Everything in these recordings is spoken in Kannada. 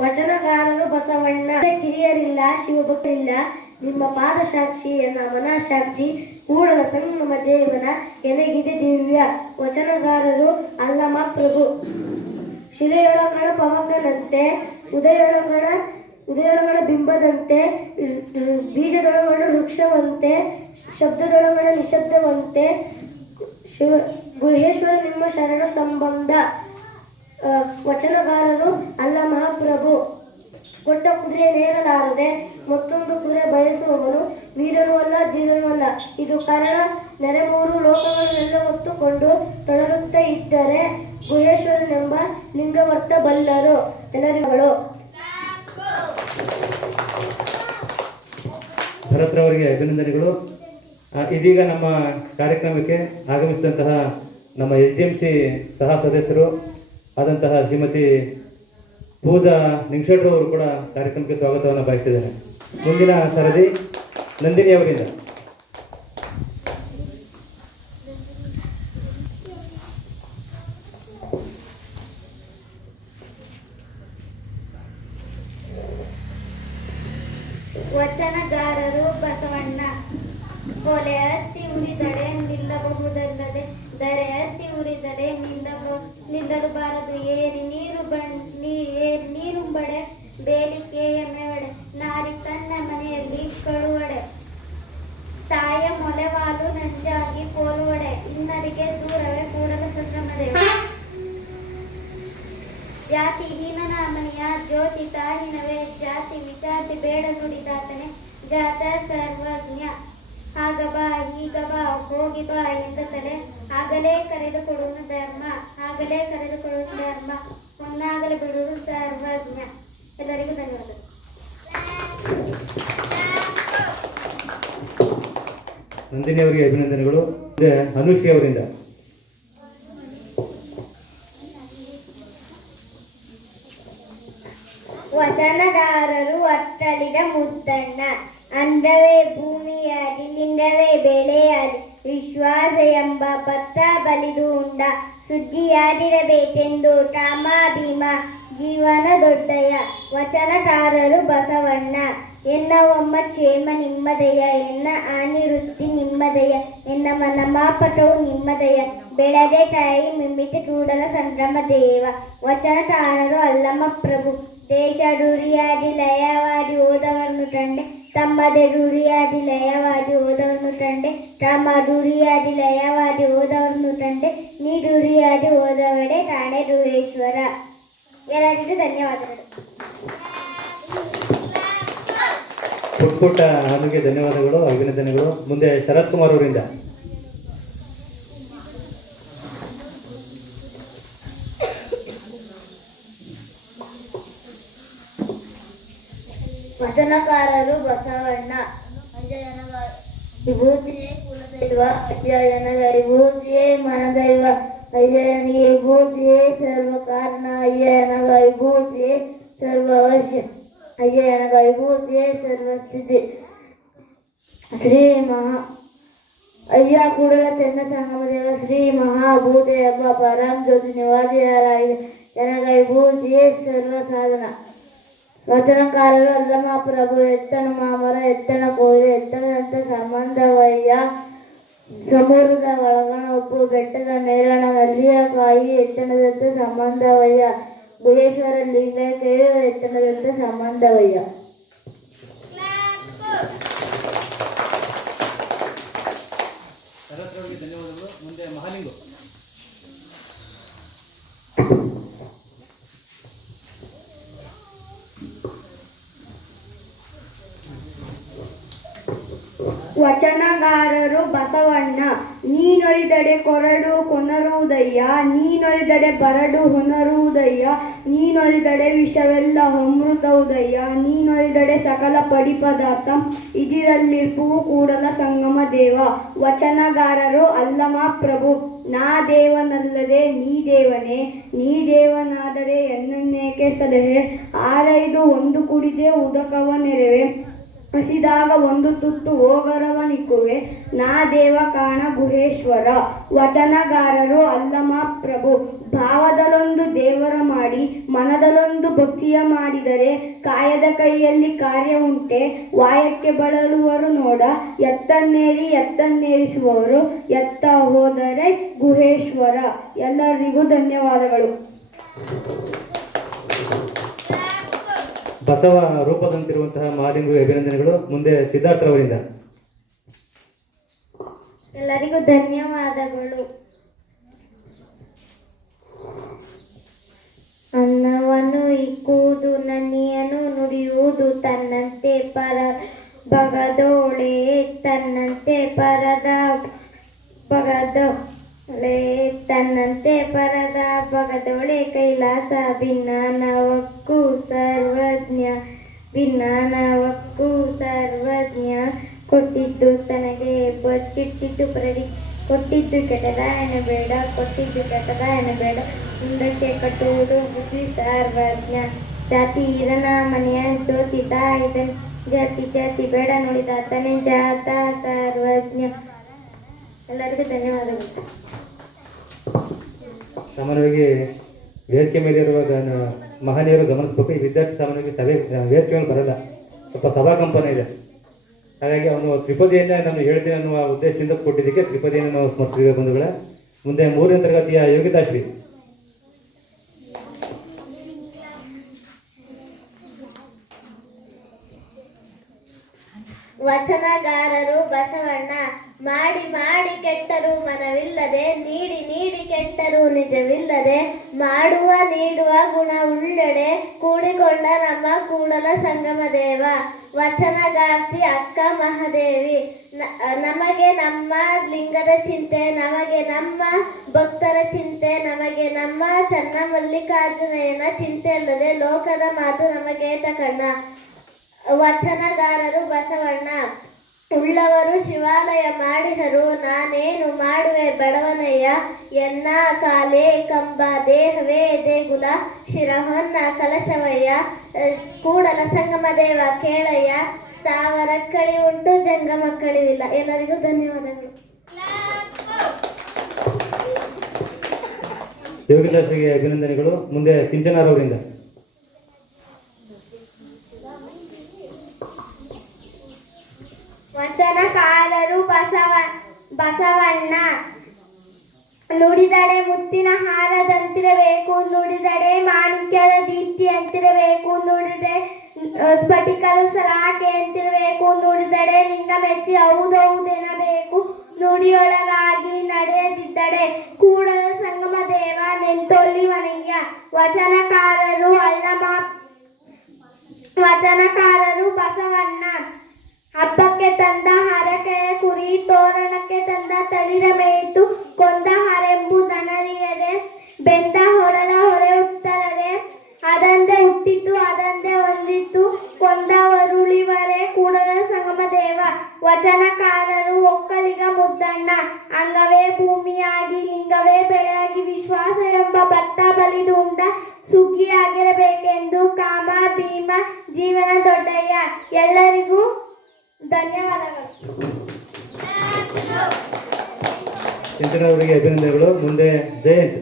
ವಚನಗಾರರು ಬಸವಣ್ಣ. ಕಿರಿಯರಿಲ್ಲ, ಶಿವಭಕ್ತರಿಲ್ಲ, ನಿಮ್ಮ ಪಾದ ಸಾಕ್ಷಿ, ಎನ್ನ ಮನಸಾಕ್ಷಿ, ಕೂಡಲ ಸಂಗಮ ದೇವನ ಎನಗಿದೆ ದಿವ್ಯ. ವಚನಗಾರರು ಅಲ್ಲಮ ಪ್ರಭು. ಶಿಲೆಯೊಳಗಣ ಪವಕನಂತೆ, ಉದಯೊಳಗಣ ಬಿಂಬದಂತೆ, ಬೀಜದೊಳಗಣ ವೃಕ್ಷವಂತೆ, ಶಬ್ದದೊಳಗಣ ನಿಶಬ್ದವಂತೆ, ಗುಹೇಶ್ವರ ನಿಮ್ಮ ಶರಣ ಸಂಬಂಧ. ವಚನಗಾರರು ಅಲ್ಲ ಮಹಾಪ್ರಭು. ಕೊಟ್ಟ ಕುದುರೆ ನೇರಲಾರದೆ ಮತ್ತೊಂದು ಕುದುರೆ ಬಯಸುವವನು ವೀರನೂ ಅಲ್ಲ, ಧೀರನೂ ಅಲ್ಲ. ಇದು ಕಾರಣ ನೆರೆ ಮೂರು ಲೋಕಗಳನ್ನೆಲ್ಲ ಹೊತ್ತುಕೊಂಡು ತೊಳಲುತ್ತಾ ಇದ್ದರೆ ಗುಹೇಶ್ವರನೆಂಬ ಲಿಂಗವರ್ತ ಬಲ್ಲರು. ಎಲ್ಲರಿಗೂ ಭರತ್ರವರಿಗೆ ಅಭಿನಂದನೆಗಳು. ಇದೀಗ ನಮ್ಮ ಕಾರ್ಯಕ್ರಮಕ್ಕೆ ಆಗಮಿಸಿದಂತಹ ನಮ್ಮ SDMC ಸಹ ಸದಸ್ಯರು ಆದಂತಹ ಶ್ರೀಮತಿ ಪೂಜಾ ನಿಂಗಶೆಟ್ಟರವರು ಕೂಡ ಕಾರ್ಯಕ್ರಮಕ್ಕೆ ಸ್ವಾಗತವನ್ನು ಬಯಸಿದ್ದೇನೆ. ಮುಂದಿನ ಸರದಿ ನಂದಿನಿ ಅವರಿಂದ. ವಚನಗಾರರು ಬಸವಣ್ಣ. ಕೊಲೆ ಹತ್ತಿ ಉರಿದಡೆ ನಿಲ್ಲಬಹುದಲ್ಲದೆ, ದರೆ ಹತ್ತಿ ಉರಿದಡೆ ನಿಲ್ಲಲುಬಾರದು. ಏರಿ ನೀರುಂಬಡೆ ಬೇಲಿಕೆಯ ಮೇವಡೆ, ನಾರಿ ತನ್ನ ಮನೆಯಲ್ಲಿ ಕಳುವಡೆ, ತಾಯ ಮೊಲೆವಾಲು ನಂಜಾಗಿ ಕೋಲುವಡೆ, ಇನ್ನರಿಗೆ ದೂರವೇ ಕೂಡಲ ಸಂಗಮದೇವ. ಜಾತಿ ಹೀನನಾಮನಿಯ ಜ್ಯೋತಿ ತಾನಿನವೇ, ಜಾತಿ ವಿಚಾತಿ ಬೇಡ ನುಡಿದಾತನೆ, ಜಾತ ಸರ್ವಜ್ಞ. ಆಗ ಬಾ ಈಗ ಬಾ ಹೋಗಿ ಬಾ ಎಂದ ತಲೆ, ಆಗಲೇ ಕರೆದುಕೊಡುವುದು ಧರ್ಮ, ಆಗಲೇ ಕರೆದುಕೊಡುವುದು ಧರ್ಮ, ಹೊನ್ನಾಗಲೇ ಬಿಡುವುದು ಸರ್ವಜ್ಞ. ಎಲ್ಲರಿಗೂ ಧನ್ಯವಾದಗಳು. ನಂದಿನಿ ಅವರಿಗೆ ಅಭಿನಂದನೆಗಳು. ಅನುಶ್ರೀ ಅವರಿಂದ. ವಚನಗಾರರು ಅತ್ತಳಿದ ಮುದ್ದಣ್ಣ. ಅಂದವೇ ಭೂಮಿಯಾದಿ, ಲಿಂಗವೇ ಬೆಳೆಯಾದಿ, ವಿಶ್ವಾಸ ಎಂಬ ಭತ್ತ ಬಲಿದು ಉಂಡ, ಸುದ್ದಿಯಾದಿರಬೇಕೆಂದು ರಾಮ ಭೀಮ ಜೀವನ ದೊಡ್ಡಯ್ಯ. ವಚನಕಾರರು ಬಸವಣ್ಣ. ಎನ್ನ ಒಮ್ಮ ಕ್ಷೇಮ ನಿಮ್ಮದಯ, ಎನ್ನ ಆನಿವೃತ್ತಿ ನಿಮ್ಮದಯ, ಎನ್ನ ಮನಮಾಪಟವು ನಿಮ್ಮದಯ, ಬೆಳದೆ ತಾಯಿ ಮಿಮ್ಮಿತಿ ಕೂಡಲ ಸಂಗಮ ದೇವ. ವಚನಕಾರರು ಅಲ್ಲಮ ಪ್ರಭು. ದೇಶ ರೂಢಿಯಾದಿ ಲಯವಾದಿ ಹೋದವರನ್ನು ಕಂಡೆ, ತಮ್ಮದೇ ರೂಢಿಯಾದಿ ಲಯವಾದಿ ಹೋದವರನ್ನು ಕಂಡೆ, ತಮ್ಮ ರೂಢಿಯಾದಿ ಲಯವಾದಿ ಹೋದವರನ್ನು ಕಂಡೆ, ನೀ ರೂಢಿಯಾದಿ ಹೋದವಡೆ ಕಾಣೆ ರುಹೇಶ್ವರ. ಎಲ್ಲರಿಗೂ ಧನ್ಯವಾದಗಳು. ಪುಟ್ಟ ಹಾನಿಗೆ ಧನ್ಯವಾದಗಳು, ಅಭಿನಂದನೆಗಳು. ಮುಂದೆ ಶರತ್ ಕುಮಾರ್ ಅವರಿಂದ. ವಚನಕಾರರು ಬಸವಣ್ಣ. ವಿಭೂತಿಯೇ ಕುಲದೈವ, ಅಜ್ಜಯನಗ ವಿಭೂತಿಯೇ ಮನದೈವ, ಅಯ್ಯನಿಗೆ ವಿಭೂತಿಯೇ ಸರ್ವ ಕಾರಣ, ಅಯ್ಯನಗ ವಿಭೂತಿಯೇ ಸರ್ವವಶ್ಯ, ಅಯ್ಯನಗ ವಿಭೂತಿಯೇ ಸರ್ವಸ್ಥಿತಿ. ಶ್ರೀ ಅಯ್ಯ ಕೂಡಲ ಚಂದ ಸಂಗಮದೇವ, ಶ್ರೀ ಮಹಾಭೂತೆ ಎಂಬ ಪರಂ ಜ್ಯೋತಿ ನಿವಾದಿಯರಾಗಿದೆ, ಜನಗ ವಿಭೂತಿಯೇ ಸರ್ವ ಸಾಧನ. ವಚನಕಾರರು ಅಲ್ಲಮ ಪ್ರಭು. ಎತ್ತಣ ಮಾಮರ, ಎತ್ತಣ ಕೋಯಿಲೆ, ಎತ್ತಣದಂತ ಸಂಬಂಧವಯ್ಯ, ಸಮೂರದ ಒಳಗಣ ಉಪ್ಪು, ಬೆಟ್ಟದ ಮೇಲಣ ನಲ್ಲಿಯ ಕಾಯಿ, ಎತ್ತಣದಂತ ಸಂಬಂಧವಯ್ಯ, ಗುಹೇಶ್ವರ ಲಿಂಗೈಕ್ಯೆಯು ಎತ್ತಣದಂತ ಸಂಬಂಧವಯ್ಯ. ಧನ್ಯವಾದಗಳು. ಮುಂದೆ ಮಹಾಲಿಂಗು. ವಚನಗಾರರು ಬಸವಣ್ಣ. ನೀನೊಲಿದಡೆ ಕೊರಡು ಕೊನರುವುದಯ್ಯ, ನೀನೊಲಿದಡೆ ಬರಡು ಹೊನರುವುದಯ್ಯ, ನೀನೊಲಿದಡೆ ವಿಷವೆಲ್ಲ ಅಮೃತವುದಯ್ಯ, ನೀನೊಲಿದಡೆ ಸಕಲ ಪಡಿ ಪದಾರ್ಥ ಇದಿರಲ್ಲಿರ್ಪುವು ಕೂಡಲ ಸಂಗಮ ದೇವ. ವಚನಗಾರರು ಅಲ್ಲಮ ಪ್ರಭು. ನಾ ದೇವನಲ್ಲದೆ ನೀ ದೇವನೇ, ನೀ ದೇವನಾದರೆ ಎನ್ನನ್ನೇಕೆ ಸಲಹೆ, ಆರೈದು ಒಂದು ಕುಡಿದೆ ಉದಕವ ನೆರವೆ, ಹಸಿದಾಗ ಒಂದು ತುತ್ತು ಹೋಗರವನಿಕ್ಕುವೆ, ನಾ ದೇವ ಕಾಣ ಗುಹೇಶ್ವರ. ವಚನಗಾರರು ಅಲ್ಲಮ ಪ್ರಭು. ಭಾವದಲ್ಲೊಂದು ದೇವರ ಮಾಡಿ ಮಾಡಿ ಮನದಲ್ಲೊಂದು ಭಕ್ತಿಯ ಮಾಡಿದರೆ ಕಾಯದ ಕೈಯಲ್ಲಿ ಕಾರ್ಯ ಉಂಟೆ. ವಾಯಕ್ಕೆ ಬಳಲುವರು ನೋಡ, ಎತ್ತನ್ನೇರಿಸುವವರು ಎತ್ತ ಹೋದರೆ ಗುಹೇಶ್ವರ. ಎಲ್ಲರಿಗೂ ಧನ್ಯವಾದಗಳು. ಬಸವ ರೂಪದಂತಿರುವಂತಹ ಮಹಾಲಿಂಗು ಅಭಿನಂದನೆಗಳು. ಮುಂದೆ ಸಿದ್ಧಾರ್ಥರವರಿಂದ. ಎಲ್ಲರಿಗೂ ಧನ್ಯವಾದಗಳು. ಅನ್ನವನ್ನು ಇಕ್ಕುವುದು ನನಿಯನು ನುಡಿಯುವುದು ತನ್ನಂತೆ ಬಗದೋಳೆ ತನ್ನಂತೆ ಬಗದೋಳೆ ಕೈಲಾಸ ಭಿನ್ನಾನವಕ್ಕೂ ಸರ್ವಜ್ಞ ಕೊಟ್ಟಿದ್ದು ತನಗೆ ಬಚ್ಚಿಟ್ಟಿದ್ದು ಕೊಟ್ಟಿದ್ದು ಕೆಟ್ಟದಾಯನ ಬೇಡ ಮುಂದಕ್ಕೆ ಕಟ್ಟುವುದು ಬುದ್ಧಿ ಸರ್ವಜ್ಞ. ಜಾತಿ ಇರನ ಮನೆಯ ಜ್ಯೋತಿ ತಾಯಿದನ್ ಜಾತಿ ಬೇಡ ನುಡಿದಾತನೇ ಜಾತ ಸರ್ವಜ್ಞ. ಎಲ್ಲರಿಗೂ ಧನ್ಯವಾದಗಳು. ಸಾಮಾನ್ಯವಾಗಿ ವೇದಿಕೆ ಮೇಲೆ ಇರುವ ಮಹನೀಯರು ಗಮನಿಸಬೇಕು. ಈ ವಿದ್ಯಾರ್ಥಿ ಸಾಮಾನ್ಯವಾಗಿ ವೇದಿಕೆ ಮೇಲೆ ಬರಲ್ಲ, ಸ್ವಲ್ಪ ಸಭಾಕಂಪನ ಇದೆ. ಹಾಗಾಗಿ ಅವನು ತ್ರಿಪದಿಯನ್ನು ನಾನು ಹೇಳ್ತೀನಿ ಅನ್ನುವ ಉದ್ದೇಶದಿಂದ ಕೊಟ್ಟಿದ್ದಕ್ಕೆ ತ್ರಿಪದಿಯನ್ನು ನಾವು ಸ್ಮರಿಸಿದ್ದೇವೆ ಬಂಧುಗಳ. ಮುಂದೆ 3ನೇ ತರಗತಿಯ ಯೋಗಿತಾಶ್ರೀ. ವಚನಗಾರರು ಬಸವಣ್ಣ. ಮಾಡಿ ಮಾಡಿ ಕೆಟ್ಟರು ಮನವಿಲ್ಲದೆ, ನೀಡಿ ನೀಡಿ ಕೆಟ್ಟರು ನಿಜವಿಲ್ಲದೆ, ಮಾಡುವ ನೀಡುವ ಗುಣ ಉಳ್ಳೆಡೆ ಕೂಡಿಕೊಂಡ ನಮ್ಮ ಕೂಡಲ ಸಂಗಮ ದೇವ. ವಚನಗಾರ್ತಿ ಅಕ್ಕ ಮಹಾದೇವಿ. ನಮಗೆ ನಮ್ಮ ಲಿಂಗದ ಚಿಂತೆ, ನಮಗೆ ನಮ್ಮ ಭಕ್ತರ ಚಿಂತೆ, ನಮಗೆ ನಮ್ಮ ಚನ್ನಮಲ್ಲಿಕಾರ್ಜುನಯ್ಯನ ಚಿಂತೆ ಅಲ್ಲದೆ ಲೋಕದ ಮಾತು ನಮಗೆ ತಕಣ್ಣ. ವಚನಗಾರರು ಬಸವಣ್ಣ. ಉಳ್ಳವರು ಶಿವಾಲಯ ಮಾಡಿದರು, ನಾನೇನು ಮಾಡುವೆ ಬಡವನಯ್ಯ. ಎನ್ನ ಕಾಲೇ ಕಂಬ, ದೇಹವೇ ದೇಗುಲ, ಶಿರಹೊನ್ನ ಕಲಶವಯ್ಯ. ಕೂಡಲ ಸಂಗಮ ದೇವ ಕೇಳಯ್ಯ, ಸ್ಥಾವರ ಕಳಿ ಉಂಟು ಜಂಗಮ ಕಳಿವಿಲ್ಲ. ಎಲ್ಲರಿಗೂ ಧನ್ಯವಾದಗಳು. ಯೋಗಿತಾಶ್ರೀಗೆ ಅಭಿನಂದನೆಗಳು. ಮುಂದೆ ಸಿಂಚನಾರವರಿಂದ. ವಚನಕಾರರು ಬಸವಣ್ಣ. ನುಡಿದಡೆ ಮುತ್ತಿನ ಹಾರದಂತಿರಬೇಕು, ನುಡಿದಡೆ ಮಾಣಿಕ್ಯದ ದೀಪ್ತಿಯಂತಿರಬೇಕು, ನುಡಿದೆ ಸ್ಫಟಿಕದ ಸಲಾಕೆಯಂತಿರಬೇಕು, ನುಡಿದಡೆ ಲಿಂಗ ಮೆಚ್ಚಿ ಹೌದೌದೆನಬೇಕು, ನುಡಿಯೊಳಗಾಗಿ ನಡೆಯದಿದ್ದಡೆ ಕೂಡಲ ಸಂಗಮ ದೇವ ನೆಂತೊಲ್ಲಿವನಯ್ಯ. ವಚನಕಾರರು ಬಸವಣ್ಣ. ಹಬ್ಬಕ್ಕೆ ತಂದ ಹರಕೆಯ ಕುರಿ, ತೋರಣಕ್ಕೆ ತಂದ ತಳಿರ ಮೇಯ್ತು, ಕೊಂದ ಹರೆಂಬುದನರಿಯದೆ, ಬೆಂದ ಹೊರಳ ಹೊರೆ ಉತ್ತರದೆ, ಅದಂದೆ ಹುಟ್ಟಿತು ಅದಂದೆ ಹೊಂದಿತ್ತು, ಕೊಂದವರುಳಿವರೆ ಕೂಡಲ ಸಂಗಮ ದೇವ. ವಚನಕಾರರು ಒಕ್ಕಲಿಗ ಮುದ್ದಣ್ಣ. ಅಂಗವೇ ಭೂಮಿಯಾಗಿ ಲಿಂಗವೇ ಬೆಳೆಯಾಗಿ ವಿಶ್ವಾಸ ಎಂಬ ಭತ್ತ ಬಲಿದು ಉಂಡ ಸುಗ್ಗಿಯಾಗಿರಬೇಕೆಂದು ಕಾಮ ಭೀಮ ಜೀವನ ದೊಡ್ಡಯ್ಯ. ಎಲ್ಲರಿಗೂ ಧನ್ಯವಾದಗಳು. ಸಿಂಚನವರಿಗೆ ಅಭಿನಂದನೆಗಳು. ಮುಂದೆ ಜಯಂತ್.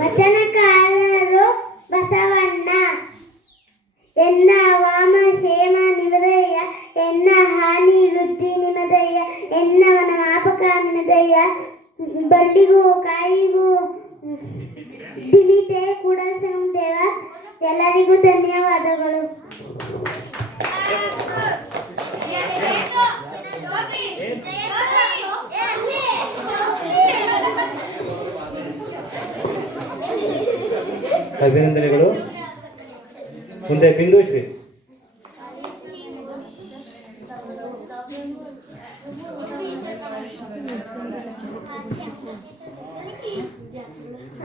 ವಚನಕಾರರು ಬಸವಣ್ಣ. ಎನ್ನ ವಾಮ ಕ್ಷೇಮ ನಿಮದಯ್ಯ, ಎನ್ನ ಹಾನಿ ವೃದ್ಧಿ ನಿಮದಯ್ಯ, ಎನ್ನವನ ಮಾಪಕ ನಿಮದಯ್ಯ, ಬಳ್ಳಿಗೂ ಕಾಯಿಗೂ ದಿಮಿತೆ ಕೂಡಲ ಸಂಗಮ ದೇವ. ಎಲ್ಲರಿಗೂ ಧನ್ಯವಾದಗಳು. ಅಭಿನಂದನೆಗಳು. ಮುಂದೆ ಬಿಂದುಶ್ರೀ.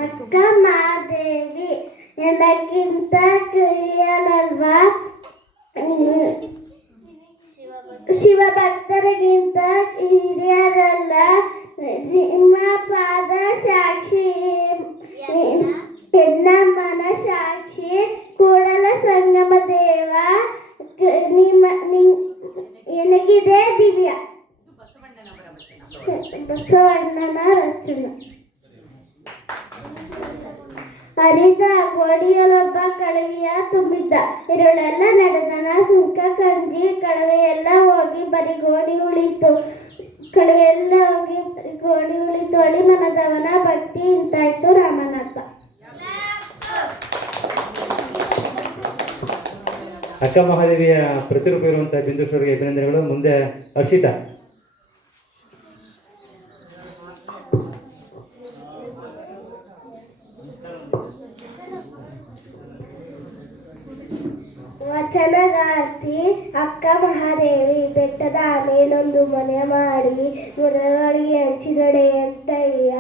ಅಕ್ಕ ಮಾದೇವಿ ನನಗಿಂತ ಕಿರಿಯಳಲ್ವಾ, ಶಿವಭಕ್ತರಿಗಿಂತ ಹಿರಿಯರಲ್ಲ, ನಿಮ್ಮ ಪಾದ ಸಾಕ್ಷಿ ಎನ್ನ ಮನ ಸಾಕ್ಷಿ ಕೂಡಲ ಸಂಗಮ ದೇವ. ಎನಗಿದೆ ದಿವ್ಯ ಬಸವಣ್ಣನ ರಚನೆ. ಹರಿದ ಗೋಡಿಯೊಳೊಬ್ಬ ಕಳವಿಯ ತುಂಬಿದ್ದ, ಇರುಳೆಲ್ಲ ನಡೆದನ ಸುಂಕ ಕಂಜಿ, ಕಳವೆಯೆಲ್ಲ ಹೋಗಿ ಬರಿ ಗೋಣಿ ಉಳಿತು. ಕಳವೆಯೆಲ್ಲ ಹೋಗಿ ಬರಿ ಗೋಣಿ ಉಳಿತು, ಅಳಿ ಮನದವನ ಭಕ್ತಿ ಇಂತಾಯ್ತು ರಾಮನಾಥ. ಅಕ್ಕ ಮಹಾದೇವಿಯ ಪ್ರತಿರೂಪ ಇರುವಂತಹ ಬಿಂದುಶ್ವರಿಗೆ ಅಭಿನಂದನೆಗಳು. ಮುಂದೆ ಹರ್ಷಿತಾ. ವಚನಗಾರ್ತಿ ಅಕ್ಕ ಮಹಾದೇವಿ. ಬೆಟ್ಟದ ಮೇಲೊಂದು ಮನೆ ಮಾಡಿ ಮುರಗಳಿಗೆ ಹಂಚಿದೊಡೆ ಅಂತಯ್ಯ,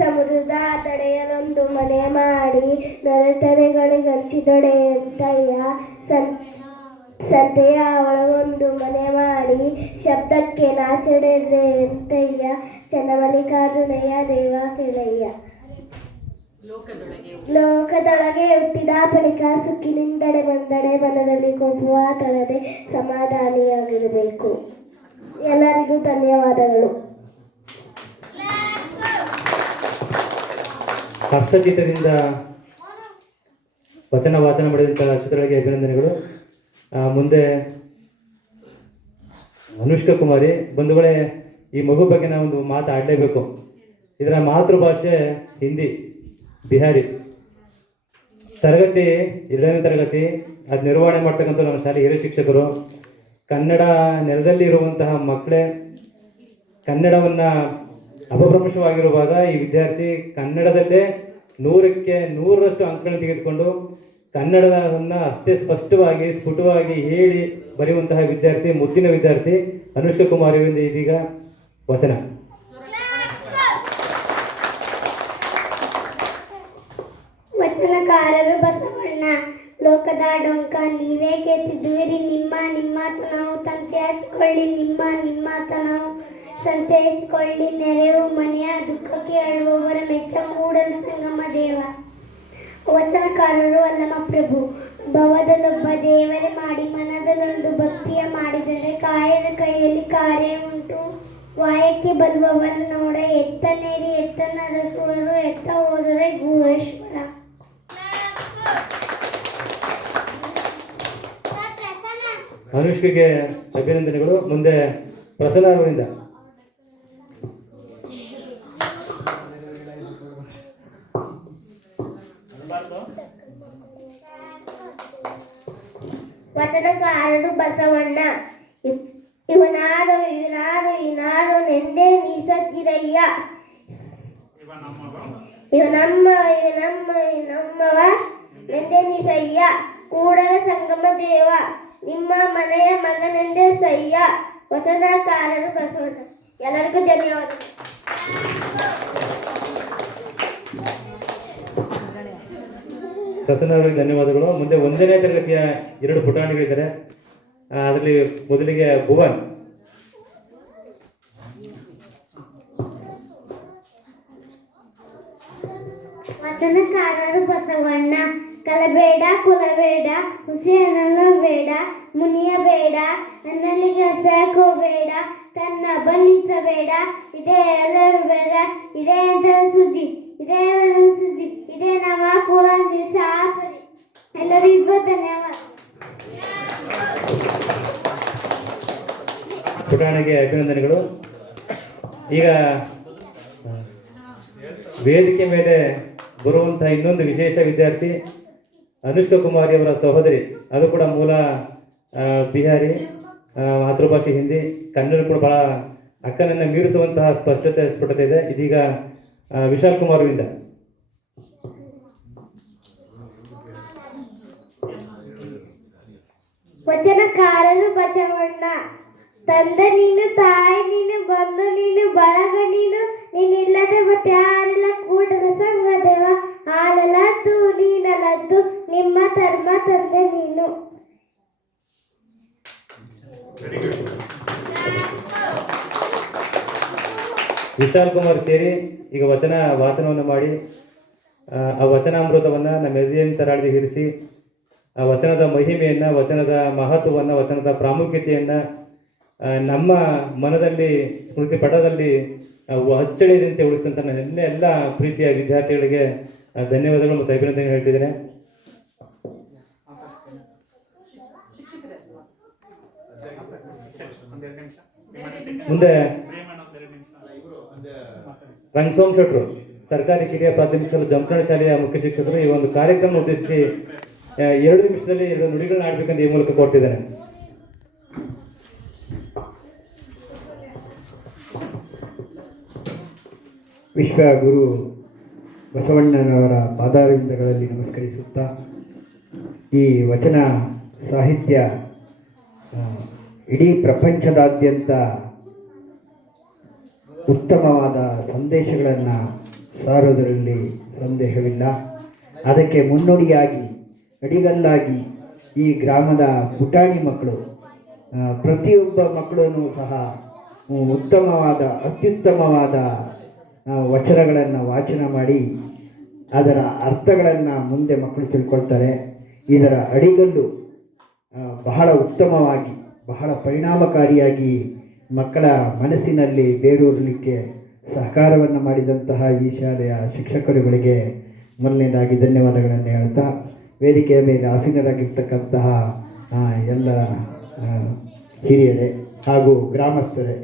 ಸಮುದ್ರದ ತಡೆಯಲೊಂದು ಮನೆ ಮಾಡಿ ನರತರೆಗಳಿಗೆ ಹಂಚಿದೊಡೆ ಅಂತಯ್ಯ, ಸಂತೆಯ ಒಳಗೊಂದು ಮನೆ ಮಾಡಿ ಶಬ್ದಕ್ಕೆ ನಾಚಡೆದೆ ಅಂತಯ್ಯ, ಚನ್ನಮಲ್ಲಿಕಾರ್ಜುನಯ್ಯ ದೇವ ಕೆಳಯ್ಯ. ಲೋಕದೊಳಗೆ ಹುಟ್ಟಿದ ಬಳಿಕ ಸುಖಿನಿಂದಡೆ ಬಂದಡೆ, ಬಲದಲ್ಲಿ ಕೋಪುವ ತಳದೆ ಸಮಾಧಾನಿಯಾಗಿರಬೇಕು. ಎಲ್ಲರಿಗೂ ಧನ್ಯವಾದಗಳು. ಹಸ್ತಚಿತ್ರದಿಂದ ವಚನ ವಾಚನ ಮಾಡಿದಂತಹ ಚಿತ್ರಗಳಿಗೆ ಅಭಿನಂದನೆಗಳು. ಮುಂದೆ ಅನುಷ್ಕಾ ಕುಮಾರಿ. ಬಂಧುಗಳೇ, ಈ ಮಗು ಬಗ್ಗೆ ನಾವು ಒಂದು ಮಾತಾಡಲೇಬೇಕು. ಇದರ ಮಾತೃಭಾಷೆ ಹಿಂದಿ, ಬಿಹಾರಿ. ತರಗತಿ 2ನೇ ತರಗತಿ, ಅದು ನಿರ್ವಹಣೆ ಮಾಡ್ತಕ್ಕಂಥ ನಮ್ಮ ಶಾಲೆ ಹಿರಿಯ ಶಿಕ್ಷಕರು. ಕನ್ನಡ ನೆಲದಲ್ಲಿ ಇರುವಂತಹ ಮಕ್ಕಳೇ ಕನ್ನಡವನ್ನು ಅಪಭ್ರಂಶವಾಗಿರುವಾಗ ಈ ವಿದ್ಯಾರ್ಥಿ ಕನ್ನಡದಲ್ಲೇ 100ಕ್ಕೆ 100ರಷ್ಟು ಅಂಕಗಳನ್ನು ತೆಗೆದುಕೊಂಡು ಕನ್ನಡವನ್ನು ಅಷ್ಟೇ ಸ್ಪಷ್ಟವಾಗಿ ಸ್ಫುಟವಾಗಿ ಹೇಳಿ ಬರೆಯುವಂತಹ ವಿದ್ಯಾರ್ಥಿ, ಮುದ್ದಿನ ವಿದ್ಯಾರ್ಥಿ ಅನುಷ್ಕಾ ಕುಮಾರಿಯಿಂದ ಇದೀಗ ವಚನ. ವಚನಕಾರರು ಬಸವಣ್ಣ. ಲೋಕದ ಡೊಂಕ ನೀವೇಕೆ ತಿದ್ದುವಿರಿ, ನಿಮ್ಮತನವು ಸಂತೈಸಿಕೊಳ್ಳಿ, ನಿಮ್ಮತನವು ಸಂತೈಸಿಕೊಳ್ಳಿ. ನೆರೆವು ಮನೆಯ ದುಃಖಕ್ಕೆ ಅಳುವವರ ಮೆಚ್ಚ ಮೂಡಲು ಸಂಗಮ ದೇವ. ವಚನಕಾರರು ಅಲ್ಲಮ ಪ್ರಭು. ಭವದಲ್ಲೊಬ್ಬ ದೇವರೇ ಮಾಡಿ, ಮನದಲ್ಲೊಂದು ಭಕ್ತಿಯ ಮಾಡಿದರೆ, ಕಾಯದ ಕೈಯಲ್ಲಿ ಕಾರ್ಯ ಉಂಟು. ವಾಯಕ್ಕೆ ಬರುವವನ ನೋಡ, ಎತ್ತನೇರಿ ಎತ್ತನ ರಸುವರು, ಎತ್ತ ಹೋದರೆ ಗೂಹೇಶ್ವರ. ಅನುಷ್ಕೆಗೆ ಅಭಿನಂದನೆಗಳು. ಮುಂದೆ ಪ್ರಸನ್ನ ಅವರಿಂದ. ವಚನಕಾರರು ಬಸವಣ್ಣ. ಇವನಾರು ನೆಂದೇ ನೀಸತ್ತಿರಯ್ಯ, ಇವನಮ್ಮವ ನೆಂದೇ ನೀಸಯ್ಯ, ಕೂಡಲ ಸಂಗಮ ದೇವ, ನಿಮ್ಮ ಮನೆಯ ಮಗನೆಂದೇ ಸಯ್ಯ. ವಚನಕಾರರು ಬಸವಣ್ಣ. ಎಲ್ಲರಿಗೂ ಧನ್ಯವಾದಗಳು. ಪ್ರಸನ್ನವರಿಗೆ ಧನ್ಯವಾದಗಳು. ಮುಂದೆ 1ನೇ ತರಗತಿಯ 2 ಪುಟಾಣಿಗಳಿದ್ದಾರೆ. ಅದರಲ್ಲಿ ಮೊದಲಿಗೆ ಭುವನ್. ವಚನಕಾರರು ಬಸವಣ್ಣ. ಕಲಬೇಡ ಕುಲಬೇಡ, ಹುಸಿಯನನ್ನು ಬೇಡ, ಮುನಿಯಬೇಡ, ನನ್ನಲ್ಲಿಗೆ ಹಸಕೋಬೇಡ, ತನ್ನ ಬಣ್ಣಿಸಬೇಡ, ಇದೇ ಎಲ್ಲರೂ ಬೇಡ, ಇದೇ ಅಂತ ಸುದ್ದಿ, ಇದೇ ಸುದ್ದಿ, ಇದೇ ನಮ್ಮ ಕುಲ ಸಾಪರಿ. ಎಲ್ಲರಿಗೂ ಧನ್ಯವಾದ. ಪುಟಾಣಿಗೆ ಅಭಿನಂದನೆಗಳು. ಈಗ ವೇದಿಕೆ ಮೇಲೆ ಬರುವಂತಹ ಇನ್ನೊಂದು ವಿಶೇಷ ವಿದ್ಯಾರ್ಥಿ ಅನುಷ್ಕಾ ಕುಮಾರಿ ಅವರ ಸಹೋದರಿ. ಅದು ಕೂಡ ಮೂಲ ಬಿಹಾರಿ, ಮಾತೃಭಾಷೆ ಹಿಂದಿ, ಕನ್ನಡ ಕೂಡ ಬಹಳ ಅಕ್ಕನನ್ನು ಮೀರಿಸುವಂತಹ ಸ್ಫುಟತೆ ಇದೆ. ಇದೀಗ ವಿಶಾಲ್ ಕುಮಾರ್ ಅವರಿಂದ. ವಚನಕಾರರು ಬಸವಣ್ಣ. ತಂದ ನೀನು, ತಾಯಿ ನೀನು, ಬಂದು ನೀನು, ಬಳಗ ನೀನು, ನೀನಿಲ್ಲದೆ ಮತ್ತೆ ಯಾರಿಲ್ಲ, ಕೂಡಲ ಸಂಗ ದೇವ, ಹಾಲಲದ್ದು ನೀನಲದ್ದು, ನಿಮ್ಮ ಧರ್ಮ ತಂದೆ ನೀನು. ವಿಶಾಲ್ ಕುಮಾರ್ ಸೇರಿ ಈಗ ವಾಚನವನ್ನು ಮಾಡಿ ಆ ವಚನಾಮೃತವನ್ನು ನಮ್ಮ ಎದೆಯನ್ನು ತರಾಳಿಗೆ ಇರಿಸಿ ಆ ವಚನದ ಮಹಿಮೆಯನ್ನು, ವಚನದ ಮಹತ್ವವನ್ನು, ವಚನದ ಪ್ರಾಮುಖ್ಯತೆಯನ್ನು ನಮ್ಮ ಮನದಲ್ಲಿ ಸ್ಮೃತಿ ಪಟದಲ್ಲಿ ಅಚ್ಚಳಿಯದಂತೆ ಉಳಿಸ್ತಂತ ನಾನು ಎಲ್ಲ ಪ್ರೀತಿಯ ವಿದ್ಯಾರ್ಥಿಗಳಿಗೆ ಧನ್ಯವಾದಗಳು ಮತ್ತು ಅಭಿನಂದನೆ ಹೇಳ್ತಿದ್ದೇನೆ. ಮುಂದೆ ರಂಗಸ್ವಾಮಿ ಶೆಟ್ರು ಸರ್ಕಾರಿ ಕಿರಿಯ ಪ್ರಾಥಮಿಕ ಶಾಲೆ ಜಮಖಂಡಿ ಶಾಲೆಯ ಮುಖ್ಯ ಶಿಕ್ಷಕರು ಈ ಒಂದು ಕಾರ್ಯಕ್ರಮ ಉದ್ದೇಶಿಸಿ 2 ನಿಮಿಷದಲ್ಲಿ 2 ನುಡಿಗಳನ್ನ ಆಡ್ಬೇಕಂತ ಈ ಮೂಲಕ ಕೊಟ್ಟಿದ್ದೇನೆ. ವಿಶ್ವಗುರು ಬಸವಣ್ಣನವರ ಪಾದಾರವಿಂದಗಳಲ್ಲಿ ನಮಸ್ಕರಿಸುತ್ತಾ ಈ ವಚನ ಸಾಹಿತ್ಯ ಇಡೀ ಪ್ರಪಂಚದಾದ್ಯಂತ ಉತ್ತಮವಾದ ಸಂದೇಶಗಳನ್ನು ಸಾರೋದರಲ್ಲಿ ಸಂದೇಹವಿಲ್ಲ. ಅದಕ್ಕೆ ಮುನ್ನುಡಿಯಾಗಿ ಅಡಿಗಲ್ಲಾಗಿ ಈ ಗ್ರಾಮದ ಪುಟಾಣಿ ಮಕ್ಕಳು ಪ್ರತಿಯೊಬ್ಬ ಮಕ್ಕಳನ್ನು ಸಹ ಉತ್ತಮವಾದ ಅತ್ಯುತ್ತಮವಾದ ವಚನಗಳನ್ನು ವಾಚನ ಮಾಡಿ ಅದರ ಅರ್ಥಗಳನ್ನು ಮುಂದೆ ಮಕ್ಕಳು ತಿಳ್ಕೊಳ್ತಾರೆ. ಇದರ ಅಡಿಗಲ್ಲು ಬಹಳ ಉತ್ತಮವಾಗಿ ಬಹಳ ಪರಿಣಾಮಕಾರಿಯಾಗಿ ಮಕ್ಕಳ ಮನಸ್ಸಿನಲ್ಲಿ ಬೇರೂರಲಿಕ್ಕೆ ಸಹಕಾರವನ್ನು ಮಾಡಿದಂತಹ ಈ ಶಾಲೆಯ ಶಿಕ್ಷಕರುಗಳಿಗೆ ಮೊದಲನೇದಾಗಿ ಧನ್ಯವಾದಗಳನ್ನು ಹೇಳ್ತಾ, ವೇದಿಕೆಯ ಮೇಲೆ ಆಸೀನರಾಗಿರ್ತಕ್ಕಂತಹ ಎಲ್ಲ ಹಿರಿಯರೇ ಹಾಗೂ ಗ್ರಾಮಸ್ಥರೇ,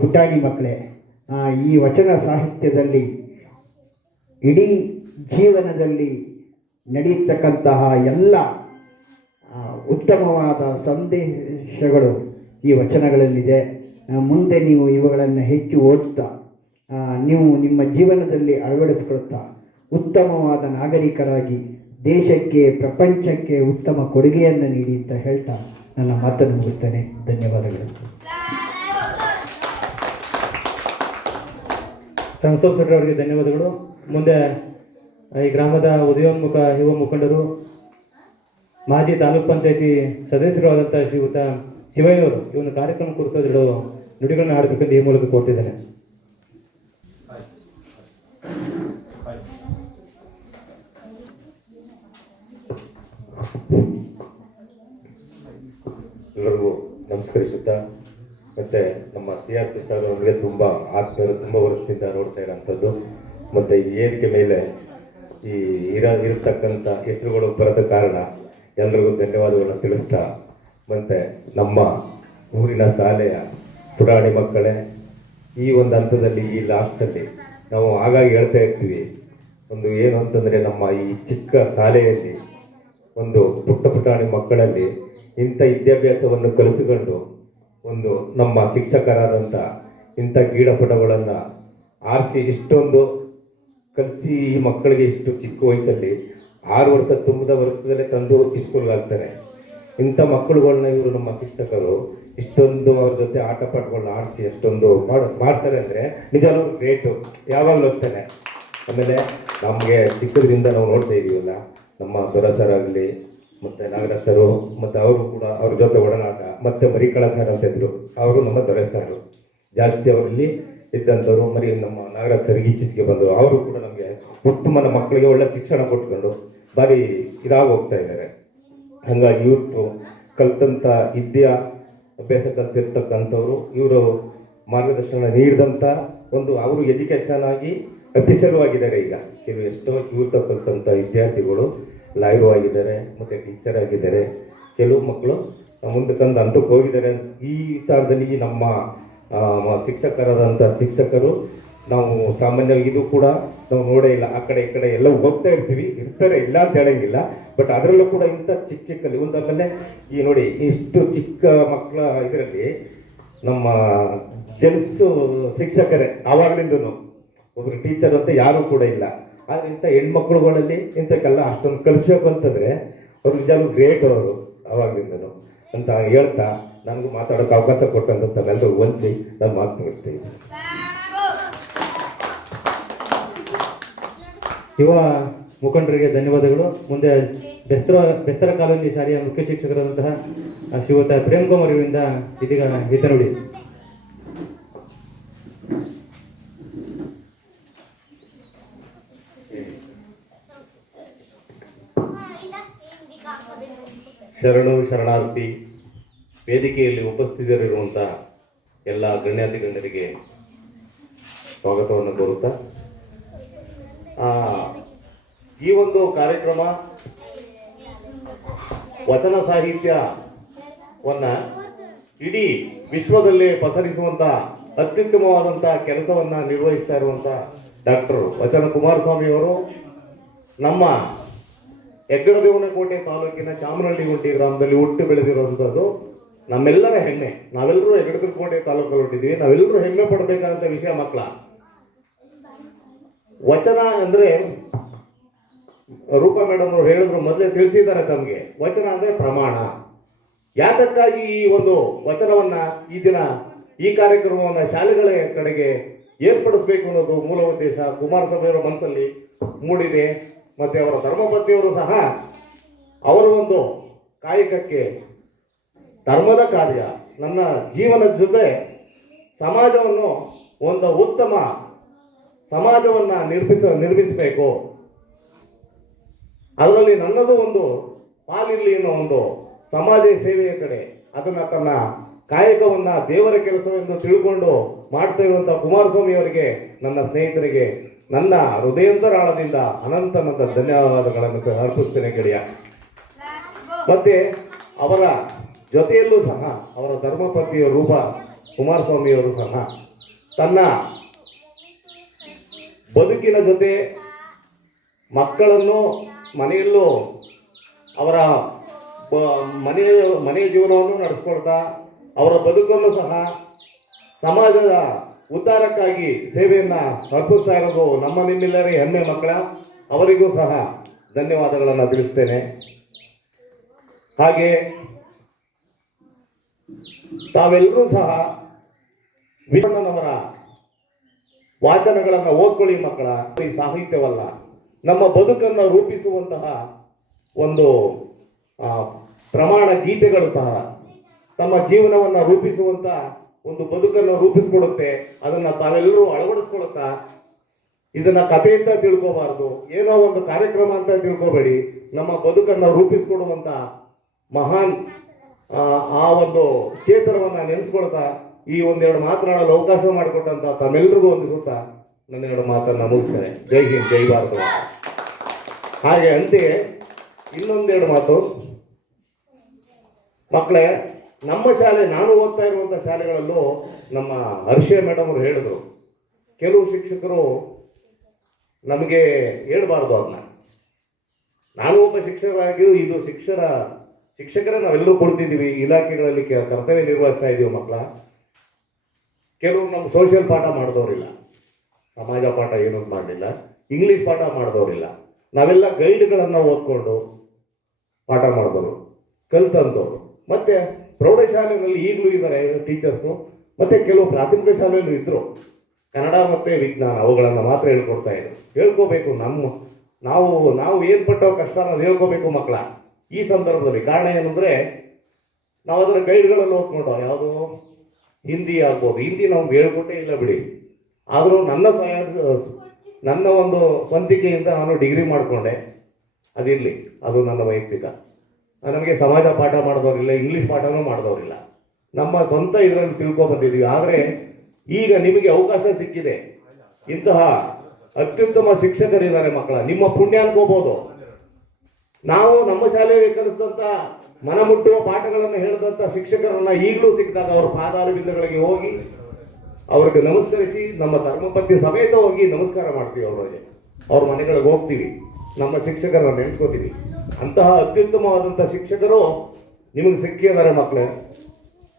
ಪುಟಾಣಿ ಮಕ್ಕಳೇ, ಈ ವಚನ ಸಾಹಿತ್ಯದಲ್ಲಿ ಇಡೀ ಜೀವನದಲ್ಲಿ ನಡೆಯತಕ್ಕಂತಹ ಎಲ್ಲ ಉತ್ತಮವಾದ ಸಂದೇಶಗಳು ಈ ವಚನಗಳಲ್ಲಿದೆ. ಮುಂದೆ ನೀವು ಇವುಗಳನ್ನು ಹೆಚ್ಚು ಓದುತ್ತಾ ನೀವು ನಿಮ್ಮ ಜೀವನದಲ್ಲಿ ಅಳವಡಿಸಿಕೊಳ್ತಾ ಉತ್ತಮವಾದ ನಾಗರಿಕರಾಗಿ ದೇಶಕ್ಕೆ ಪ್ರಪಂಚಕ್ಕೆ ಉತ್ತಮ ಕೊಡುಗೆಯನ್ನು ನೀಡಿ ಅಂತ ಹೇಳ್ತಾ ನನ್ನ ಮಾತನ್ನು ಮುಗಿಸ್ತೇನೆ. ಧನ್ಯವಾದಗಳು. ರಂಗಸ್ವಾಮಿ ಶೆಟ್ಟಿ ಅವರಿಗೆ ಧನ್ಯವಾದಗಳು. ಮುಂದೆ ಈ ಗ್ರಾಮದ ಉದಯೋನ್ಮುಖ ಯುವ ಮುಖಂಡರು ಮಾಜಿ ತಾಲೂಕ್ ಪಂಚಾಯತಿ ಸದಸ್ಯರು ಆದಂಥ ಶ್ರೀಯುತ ಶಿವಯ್ಯನವರು ಈ ಒಂದು ಕಾರ್ಯಕ್ರಮ ಕುರಿತು 2 ನುಡಿಗಳನ್ನ ಆಡಬೇಕಂತ ಈ ಮೂಲಕ ಕೊಟ್ಟಿದ್ದೇನೆ. ಎಲ್ಲರಿಗೂ ನಮಸ್ಕರಿಸುತ್ತಾ, ಮತ್ತು ನಮ್ಮ CRP ಸರ್ ಅವರಿಗೆ ತುಂಬ ಆತ್ಮೀಯರು, ತುಂಬ ವರ್ಷದಿಂದ ನೋಡ್ತಾ ಇರೋಂಥದ್ದು. ಮತ್ತು ಈ ವೇದಿಕೆ ಮೇಲೆ ಈ ಇರತಕ್ಕಂಥ ಹೆಸರುಗಳು ಬರದ ಕಾರಣ ಎಲ್ರಿಗೂ ಧನ್ಯವಾದಗಳನ್ನು ತಿಳಿಸ್ತಾ, ಮತ್ತು ನಮ್ಮ ಊರಿನ ಶಾಲೆಯ ಪುಟಾಣಿ ಮಕ್ಕಳೇ, ಈ ಒಂದು ಹಂತದಲ್ಲಿ ಈ ಲಾಸ್ಟಲ್ಲಿ ನಾವು ಆಗಾಗ ಹೇಳ್ತಾ ಇರ್ತೀವಿ, ಒಂದು ಏನು ಅಂತಂದರೆ ನಮ್ಮ ಈ ಚಿಕ್ಕ ಶಾಲೆಯಲ್ಲಿ ಒಂದು ಪುಟಾಣಿ ಮಕ್ಕಳಲ್ಲಿ ಇಂಥ ವಿದ್ಯಾಭ್ಯಾಸವನ್ನು ಕಲಿಸಿಕೊಂಡು ಒಂದು ನಮ್ಮ ಶಿಕ್ಷಕರಾದಂಥ ಇಂಥ ಕ್ರೀಡಾಪಟುಗಳನ್ನು ಆರಿಸಿ ಇಷ್ಟೊಂದು ಕಲಿಸಿ ಈ ಮಕ್ಕಳಿಗೆ ಇಷ್ಟು ಚಿಕ್ಕ ವಯಸ್ಸಲ್ಲಿ 6 ವರ್ಷ ತುಂಬಿದ ವರ್ಷದಲ್ಲೇ ತಂದು ಸ್ಕೂಲ್ಗೆ ಹಾಕ್ತಾರೆ. ಇಂಥ ಮಕ್ಕಳುಗಳನ್ನ ಇವರು ನಮ್ಮ ಶಿಕ್ಷಕರು ಇಷ್ಟೊಂದು ಅವ್ರ ಜೊತೆ ಆಟ ಪಾಠಗಳನ್ನ ಆಡಿಸಿ ಎಷ್ಟೊಂದು ಮಾಡ್ತಾರೆ ಅಂದರೆ ನಿಜವಾಗ್ಲೂ ಗ್ರೇಟು. ಯಾವಾಗಲೂ ಅಷ್ಟೇ. ಆಮೇಲೆ ನಮಗೆ ಚಿಕ್ಕದ್ರಿಂದ ನಾವು ನೋಡ್ತಾ ಇದ್ದೀವಲ್ಲ, ನಮ್ಮ ದೊರ ಸರ್ ಆಗಲಿ ಮತ್ತು ನಾಗರಾಜ್ ಸರು, ಮತ್ತು ಅವರು ಕೂಡ ಅವ್ರ ಜೊತೆ ಒಡನಾಟ, ಮತ್ತು ಮರಿಕಳ ಸರ್ ಅಂತ ಇದ್ರು, ಅವರು ನಮ್ಮ ದೊರೆ ಸಾರು ಜಾಸ್ತಿ ಅವರಲ್ಲಿ ಇದ್ದಂಥವ್ರು. ನಮ್ಮ ನಾಗರಾಜ್ ಸರಿಗೆ ಇತ್ತೀಚೆಗೆ ಬಂದರು, ಅವರು ಕೂಡ ನಮಗೆ ಉತ್ತಮ ಮಕ್ಕಳಿಗೆ ಒಳ್ಳೆ ಶಿಕ್ಷಣ ಕೊಟ್ಕೊಂಡು ಭಾರಿ ಇದಾಗಿ ಹೋಗ್ತಾ ಇದ್ದಾರೆ. ಹಾಗಾಗಿ ಇವತ್ತು ಕಲ್ತಂಥ ಅಭ್ಯಾಸ ಕಲ್ತಿರ್ತಕ್ಕಂಥವ್ರು ಇವರು ಮಾರ್ಗದರ್ಶನ ನೀಡಿದಂಥ ಒಂದು ಅವರು ಎಜುಕೇಷನ್ ಆಗಿ ಅಫಿಷಿಯಲ್ವಾಗಿದ್ದಾರೆ. ಈಗ ಎಷ್ಟೋ ಇವ್ರ ಕಲ್ತಂಥ ವಿದ್ಯಾರ್ಥಿಗಳು ಲಾಯರು ಆಗಿದ್ದಾರೆ, ಮತ್ತು ಟೀಚರ್ ಆಗಿದ್ದಾರೆ. ಕೆಲವು ಮಕ್ಕಳು ಮುಂದಕ್ಕಂದು ಹಂತಕ್ಕೆ ಹೋಗಿದ್ದಾರೆ. ಈ ವಿಚಾರದಲ್ಲಿ ನಮ್ಮ ಶಿಕ್ಷಕರಾದಂಥ ಶಿಕ್ಷಕರು ನಾವು ಸಾಮಾನ್ಯವಾಗಿ ಇದು ಕೂಡ ನಾವು ನೋಡೇ ಇಲ್ಲ. ಆ ಕಡೆ ಈ ಕಡೆ ಎಲ್ಲ ಹೋಗ್ತಾ ಇರ್ತಾರೆ, ಇಲ್ಲ ಅಂತ ಹೇಳಂಗಿಲ್ಲ. ಬಟ್ ಅದರಲ್ಲೂ ಕೂಡ ಇಂಥ ಚಿಕ್ಕಲ್ಲಿ ಒಂದಾದ್ಮೇಲೆ ಈ ನೋಡಿ ಇಷ್ಟು ಚಿಕ್ಕ ಮಕ್ಕಳ ಇದರಲ್ಲಿ ನಮ್ಮ ಜೆಂಟ್ಸು ಶಿಕ್ಷಕರೇ ಆವಾಗಲಿಂದನು ಒಬ್ಬರು ಟೀಚರ್ ಅಂತ ಯಾರೂ ಕೂಡ ಇಲ್ಲ. ಆದರೆ ಇಂಥ ಹೆಣ್ಮಕ್ಳುಗಳಲ್ಲಿ ಇಂಥಕ್ಕೆಲ್ಲ ಅಷ್ಟೊಂದು ಕಲಿಸ್ಬೇಕು ಅಂತಂದರೆ ಅವ್ರು ನಿಜವಾಗ್ಲೂ ಗ್ರೇಟ್ ಅವರು ಆವಾಗಲಿಂದನು ಅಂತ ಹೇಳ್ತಾ ನನಗೂ ಮಾತಾಡೋಕೆ ಅವಕಾಶ ಕೊಟ್ಟಂತ ತಾವೆಲ್ಲರೂ ಹೊಂದಿ ನಾನು ಮಾತು ಮುಗಿಸ್ತೀನಿ. ಯುವ ಮುಖಂಡರಿಗೆ ಧನ್ಯವಾದಗಳು. ಮುಂದೆ ಬೆಸ್ತರ ಕಾಲೋನಿ ಶಾಲೆಯ ಮುಖ್ಯ ಶಿಕ್ಷಕರಾದಂತಹ ಶ್ರೀಯುತ ಪ್ರೇಮ್ ಕುಮಾರ್ ಅವರಿಂದ ಇದೀಗ ಹಿತ ನುಡಿ. ಶರಣು ಶರಣಾರ್ಥಿ ವೇದಿಕೆಯಲ್ಲಿ ಉಪಸ್ಥಿತರಿರುವಂಥ ಎಲ್ಲ ಗಣ್ಯಾತಿ ಗಣ್ಯರಿಗೆ ಸ್ವಾಗತವನ್ನು ಕೋರುತ್ತಾ ಈ ಒಂದು ಕಾರ್ಯಕ್ರಮ ವಚನ ಸಾಹಿತ್ಯವನ್ನ ಇಡೀ ವಿಶ್ವದಲ್ಲೇ ಪಸರಿಸುವಂತ ಅತ್ಯುತ್ತಮವಾದಂಥ ಕೆಲಸವನ್ನ ನಿರ್ವಹಿಸ್ತಾ ಇರುವಂತ ಡಾಕ್ಟರ್ ವಚನ ಕುಮಾರಸ್ವಾಮಿ ಅವರು ನಮ್ಮ ಹೆಗ್ಗಡದೇವನಕೋಟೆ ತಾಲೂಕಿನ ಚಾಮರಹಳ್ಳಿಗುಂಟಿ ಗ್ರಾಮದಲ್ಲಿ ಹುಟ್ಟು ಬೆಳೆದಿರುವಂಥದ್ದು ನಮ್ಮೆಲ್ಲರ ಹೆಮ್ಮೆ. ನಾವೆಲ್ಲರೂ ಹೆಗ್ಗಡದೇವನಕೋಟೆ ತಾಲೂಕಲ್ಲಿ ಹುಟ್ಟಿದ್ದೀವಿ. ನಾವೆಲ್ಲರೂ ಹೆಮ್ಮೆ ಪಡಬೇಕಾದಂಥ ವಿಷಯ ಮಕ್ಕಳ. ವಚನ ಅಂದ್ರೆ ರೂಪಾ ಮೇಡಮ್ ಅವರು ಹೇಳಿದ್ರು, ಮೊದಲೇ ತಿಳಿಸಿದ್ದಾರೆ ತಮಗೆ. ವಚನ ಅಂದ್ರೆ ಪ್ರಮಾಣ. ಯಾತಕ್ಕಾಗಿ ಈ ಒಂದು ವಚನವನ್ನ ಈ ದಿನ ಈ ಕಾರ್ಯಕ್ರಮವನ್ನ ಶಾಲೆಗಳ ಕಡೆಗೆ ಏರ್ಪಡಿಸಬೇಕು ಅನ್ನೋದು ಮೂಲ ಉದ್ದೇಶ ಕುಮಾರಸ್ವಾಮಿ ಅವರ ಮನಸ್ಸಲ್ಲಿ ಮೂಡಿದೆ. ಮತ್ತೆ ಅವರ ಧರ್ಮಪತ್ನಿಯವರು ಸಹ ಅವರ ಒಂದು ಕಾಯಕಕ್ಕೆ ಧರ್ಮದ ಕಾರ್ಯ, ನನ್ನ ಜೀವನದ ಜೊತೆ ಸಮಾಜವನ್ನು ಒಂದು ಉತ್ತಮ ಸಮಾಜವನ್ನ ನಿರ್ಮಿಸಬೇಕು, ಅದರಲ್ಲಿ ನನ್ನದು ಒಂದು ಪಾಲಿರಲಿ ಅನ್ನೋ ಒಂದು ಸಮಾಜ ಸೇವೆಯ ಕಡೆ ಅದನ್ನ ತನ್ನ ಕಾಯಕವನ್ನ ದೇವರ ಕೆಲಸವೆಂದು ತಿಳ್ಕೊಂಡು ಮಾಡ್ತಾ ಇರುವಂತ ಕುಮಾರಸ್ವಾಮಿ ಅವರಿಗೆ, ನನ್ನ ಸ್ನೇಹಿತರಿಗೆ ನನ್ನ ಹೃದಯಾಂತರಾಳದಿಂದ ಅನಂತ ಧನ್ಯವಾದಗಳನ್ನು ಅರ್ಪಿಸ್ತೇನೆ ಗೆಳೆಯ. ಮತ್ತೆ ಅವರ ಜೊತೆಯಲ್ಲೂ ಸಹ ಅವರ ಧರ್ಮಪತ್ನಿಯ ರೂಪಾ ಕುಮಾರಸ್ವಾಮಿಯವರು ಸಹ ತನ್ನ ಬದುಕಿನ ಜೊತೆ ಮಕ್ಕಳನ್ನು ಮನೆಯಲ್ಲೂ ಅವರ ಮನೆಯ ಜೀವನವನ್ನು ನಡೆಸ್ಕೊಳ್ತಾ ಅವರ ಬದುಕನ್ನು ಸಹ ಸಮಾಜದ ಉದ್ಧಾರಕ್ಕಾಗಿ ಸೇವೆಯನ್ನ ಅರ್ಪಿಸ್ತಾ ಇರೋದು ನಮ್ಮ ನಿಮ್ಮೆಲ್ಲರ ಹೆಮ್ಮೆ ಮಕ್ಕಳ. ಅವರಿಗೂ ಸಹ ಧನ್ಯವಾದಗಳನ್ನು ತಿಳಿಸ್ತೇನೆ. ಹಾಗೆ ತಾವೆಲ್ಲರೂ ಸಹ ವಿಷ್ಣುನವರ ವಾಚನಗಳನ್ನು ಓದ್ಕೊಳ್ಳಿ ಮಕ್ಕಳ. ಈ ಸಾಹಿತ್ಯವಲ್ಲ, ನಮ್ಮ ಬದುಕನ್ನು ರೂಪಿಸುವಂತಹ ಒಂದು ಪ್ರಮಾಣ ಗೀತೆಗಳು ಸಹ ತಮ್ಮ ಜೀವನವನ್ನು ರೂಪಿಸುವಂತ ಒಂದು ಬದುಕನ್ನು ರೂಪಿಸ್ಕೊಡುತ್ತೆ. ಅದನ್ನ ತಾವೆಲ್ಲರೂ ಅಳವಡಿಸ್ಕೊಳುತ್ತಾ ಇದನ್ನ ಕಥೆ ಅಂತ ತಿಳ್ಕೋಬಾರ್ದು, ಏನೋ ಒಂದು ಕಾರ್ಯಕ್ರಮ ಅಂತ ತಿಳ್ಕೋಬೇಡಿ. ನಮ್ಮ ಬದುಕನ್ನು ರೂಪಿಸ್ಕೊಡುವಂತ ಮಹಾನ್ ಆ ಒಂದು ಕ್ಷೇತ್ರವನ್ನ ನೆನೆಸ್ಕೊಳ್ತಾ ಈ ಒಂದೆರಡು ಮಾತನಾಡಲು ಅವಕಾಶ ಮಾಡಿಕೊಟ್ಟಂತ ತಮ್ಮೆಲ್ಲರಿಗೂ ವಂದಿಸುತ್ತಾ ನನ್ನೆರಡು ಮಾತನ್ನ ಮುಗಿಸ್ತೇನೆ. ಜೈ ಹಿಂದ್, ಜೈ ಭಾರತ. ಹಾಗೆ ಅಂತೆಯೇ ಇನ್ನೊಂದೆರಡು ಮಾತು ಮಕ್ಕಳೇ. ನಮ್ಮ ಶಾಲೆ, ನಾನು ಓದ್ತಾ ಇರುವಂಥ ಶಾಲೆಗಳಲ್ಲೂ ನಮ್ಮ ಹರ್ಷೆ ಮೇಡಮ್ ಅವರು ಹೇಳಿದ್ರು, ಕೆಲವು ಶಿಕ್ಷಕರು ನಮಗೆ ಹೇಳ್ಬಾರ್ದು ಅದನ್ನ. ನಾನು ಒಬ್ಬ ಶಿಕ್ಷಕರಾಗಿಯೂ ಇದು ಶಿಕ್ಷಕರೇ ನಾವೆಲ್ಲರೂ ಕೊಡ್ತಿದ್ದೀವಿ, ಇಲಾಖೆಗಳಲ್ಲಿ ಕರ್ತವ್ಯ ನಿರ್ವಹಿಸ್ತಾ ಇದ್ದೀವಿ ಮಕ್ಕಳ. ಕೆಲವರು ನಮ್ಮ ಸೋಷಿಯಲ್ ಪಾಠ ಮಾಡಿದವರಿಲ್ಲ, ಸಮಾಜ ಪಾಠ ಏನೂ ಮಾಡಲಿಲ್ಲ, ಇಂಗ್ಲೀಷ್ ಪಾಠ ಮಾಡಿದವರಿಲ್ಲ. ನಾವೆಲ್ಲ ಗೈಡ್ಗಳನ್ನು ಓದ್ಕೊಂಡು ಪಾಠ ಮಾಡಿದವರು, ಕಲ್ತಂಥವ್ರು. ಮತ್ತೆ ಪ್ರೌಢಶಾಲೆಯಲ್ಲಿ ಈಗಲೂ ಇದ್ದಾರೆ ಟೀಚರ್ಸು, ಮತ್ತೆ ಕೆಲವು ಪ್ರಾಥಮಿಕ ಶಾಲೆಯಲ್ಲೂ ಇದ್ರು. ಕನ್ನಡ ಮತ್ತೆ ವಿಜ್ಞಾನ ಅವುಗಳನ್ನು ಮಾತ್ರ ಹೇಳ್ಕೊಡ್ತಾ ಇದ್ರು. ಹೇಳ್ಕೋಬೇಕು, ನಾವು ಏನು ಪಟ್ಟೋ ಕಷ್ಟ ನಾವು ಹೇಳ್ಕೋಬೇಕು ಮಕ್ಕಳ ಈ ಸಂದರ್ಭದಲ್ಲಿ. ಕಾರಣ ಏನಂದ್ರೆ ನಾವು ಅದರ ಗೈಡ್ಗಳಲ್ಲಿ ಓದ್ಕೊಂಡು ಯಾವುದು ಹಿಂದಿ ಆಗ್ಬೋದು, ಹಿಂದಿ ನಾವು ಹೇಳ್ಕೊಟ್ಟೇ ಇಲ್ಲ ಬಿಡಿ. ಆದರೂ ನನ್ನ ಒಂದು ಸ್ವಂತಿಕೆಯಿಂದ ನಾನು ಡಿಗ್ರಿ ಮಾಡಿಕೊಂಡೆ, ಅದಿರಲಿ, ಅದು ನನ್ನ ವೈಯಕ್ತಿಕ. ನಮಗೆ ಸಮಾಜ ಪಾಠ ಮಾಡಿದವರಿಲ್ಲ, ಇಂಗ್ಲೀಷ್ ಪಾಠನೂ ಮಾಡಿದವರಿಲ್ಲ. ನಮ್ಮ ಸ್ವಂತ ಇದರಲ್ಲಿ ತಿಳ್ಕೊಬಂದಿದ್ದೀವಿ. ಆದರೆ ಈಗ ನಿಮಗೆ ಅವಕಾಶ ಸಿಕ್ಕಿದೆ, ಇಂತಹ ಅತ್ಯುತ್ತಮ ಶಿಕ್ಷಕರಿದ್ದಾರೆ ಮಕ್ಕಳ. ನಿಮ್ಮ ಪುಣ್ಯ ಅನ್ಕೋಬಹುದು. ನಾವು ನಮ್ಮ ಶಾಲೆಯಲ್ಲಿ ಕಲಿಸಿದಂಥ ಮನಮುಟ್ಟುವ ಪಾಠಗಳನ್ನು ಹೇಳಿದಂಥ ಶಿಕ್ಷಕರನ್ನ ಈಗಲೂ ಸಿಕ್ಕಿದಾಗ ಅವರ ಪಾದಾರವಿಂದಗಳಿಗೆ ಹೋಗಿ ಅವ್ರಿಗೆ ನಮಸ್ಕರಿಸಿ, ನಮ್ಮ ಧರ್ಮಪತ್ನಿ ಸಮೇತ ಹೋಗಿ ನಮಸ್ಕಾರ ಮಾಡ್ತೀವಿ. ಅವ್ರ ಮನೆಗಳಿಗೆ ಹೋಗ್ತೀವಿ, ನಮ್ಮ ಶಿಕ್ಷಕರನ್ನ ನೆನೆಸ್ಕೋತೀವಿ. ಅಂತಹ ಅತ್ಯುತ್ತಮವಾದಂಥ ಶಿಕ್ಷಕರು ನಿಮಗೆ ಸಿಕ್ಕಿದ್ದಾರೆ ಮಕ್ಕಳೇ.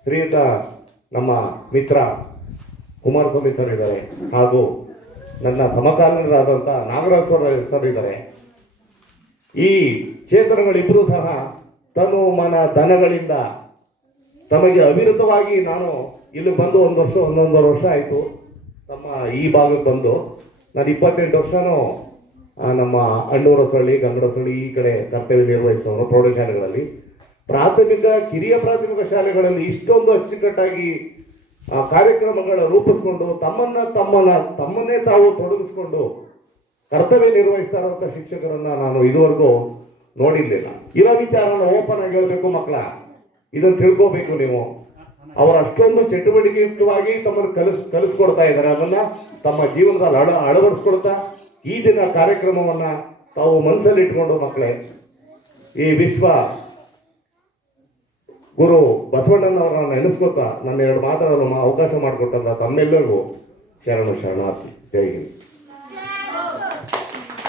ಶ್ರೀಯುತ ನಮ್ಮ ಮಿತ್ರ ಕುಮಾರಸ್ವಾಮಿ ಸರ್ ಇದ್ದಾರೆ, ಹಾಗೂ ನನ್ನ ಸಮಕಾಲೀನರಾದಂಥ ನಾಗರಾಜ್ ಸರ್ ಇದ್ದಾರೆ. ಈ ಚೇತನಗಳಿಬ್ಬರೂ ಸಹ ತನು ಮನ ಧನಗಳಿಂದ ತಮಗೆ ಅವಿರತವಾಗಿ, ನಾನು ಇಲ್ಲಿ ಬಂದು 1.5 ವರ್ಷ ಆಯಿತು ನಮ್ಮ ಈ ಭಾಗಕ್ಕೆ ಬಂದು. ನಾನು 28 ವರ್ಷನೂ ನಮ್ಮ ಅಣ್ಣೂರಸಳ್ಳಿ, ಗಂಗಡಸಳ್ಳಿ ಈ ಕಡೆ ಕರ್ತವ್ಯ ನಿರ್ವಹಿಸಿದವರು. ಪ್ರೌಢಶಾಲೆಗಳಲ್ಲಿ, ಪ್ರಾಥಮಿಕ ಕಿರಿಯ ಪ್ರಾಥಮಿಕ ಶಾಲೆಗಳಲ್ಲಿ ಇಷ್ಟೊಂದು ಅಚ್ಚುಕಟ್ಟಾಗಿ ಕಾರ್ಯಕ್ರಮಗಳ ರೂಪಿಸ್ಕೊಂಡು ತಮ್ಮನ್ನೇ ತಾವು ತೊಡಗಿಸ್ಕೊಂಡು ಕರ್ತವ್ಯ ನಿರ್ವಹಿಸ್ತಾ ಇರುವಂಥ ಶಿಕ್ಷಕರನ್ನ ನಾನು ಇದುವರೆಗೂ ನೋಡಿರ್ಲಿಲ್ಲ. ಇರೋ ವಿಚಾರನ ಓಪನ್ ಆಗಿ ಹೇಳಬೇಕು ಮಕ್ಕಳ. ಇದನ್ನು ತಿಳ್ಕೋಬೇಕು ನೀವು. ಅವರು ಅಷ್ಟೊಂದು ಚಟುವಟಿಕೆಯುಕ್ತವಾಗಿ ತಮ್ಮನ್ನು ಕಲಿಸ್ಕೊಡ್ತಾ ಇದ್ದಾರೆ. ಅದನ್ನ ತಮ್ಮ ಜೀವನದಲ್ಲಿ ಅಳವಡಿಸ್ಕೊಡ್ತಾ ಈ ದಿನ ಕಾರ್ಯಕ್ರಮವನ್ನ ತಾವು ಮನಸ್ಸಲ್ಲಿ ಇಟ್ಕೊಂಡು ಮಕ್ಕಳೇ, ಈ ವಿಶ್ವ ಗುರು ಬಸವಣ್ಣನವರನ್ನ ನೆನೆಸ್ಕೊತಾ ನನ್ನ ಎರಡು ಮಾತಾಡಲು ಅವಕಾಶ ಮಾಡಿಕೊಟ್ಟಂತ ತಮ್ಮೆಲ್ಲರಿಗೂ ಶರಣಾರ್ಥಿ. ಜೈ ಹಿಂದ್.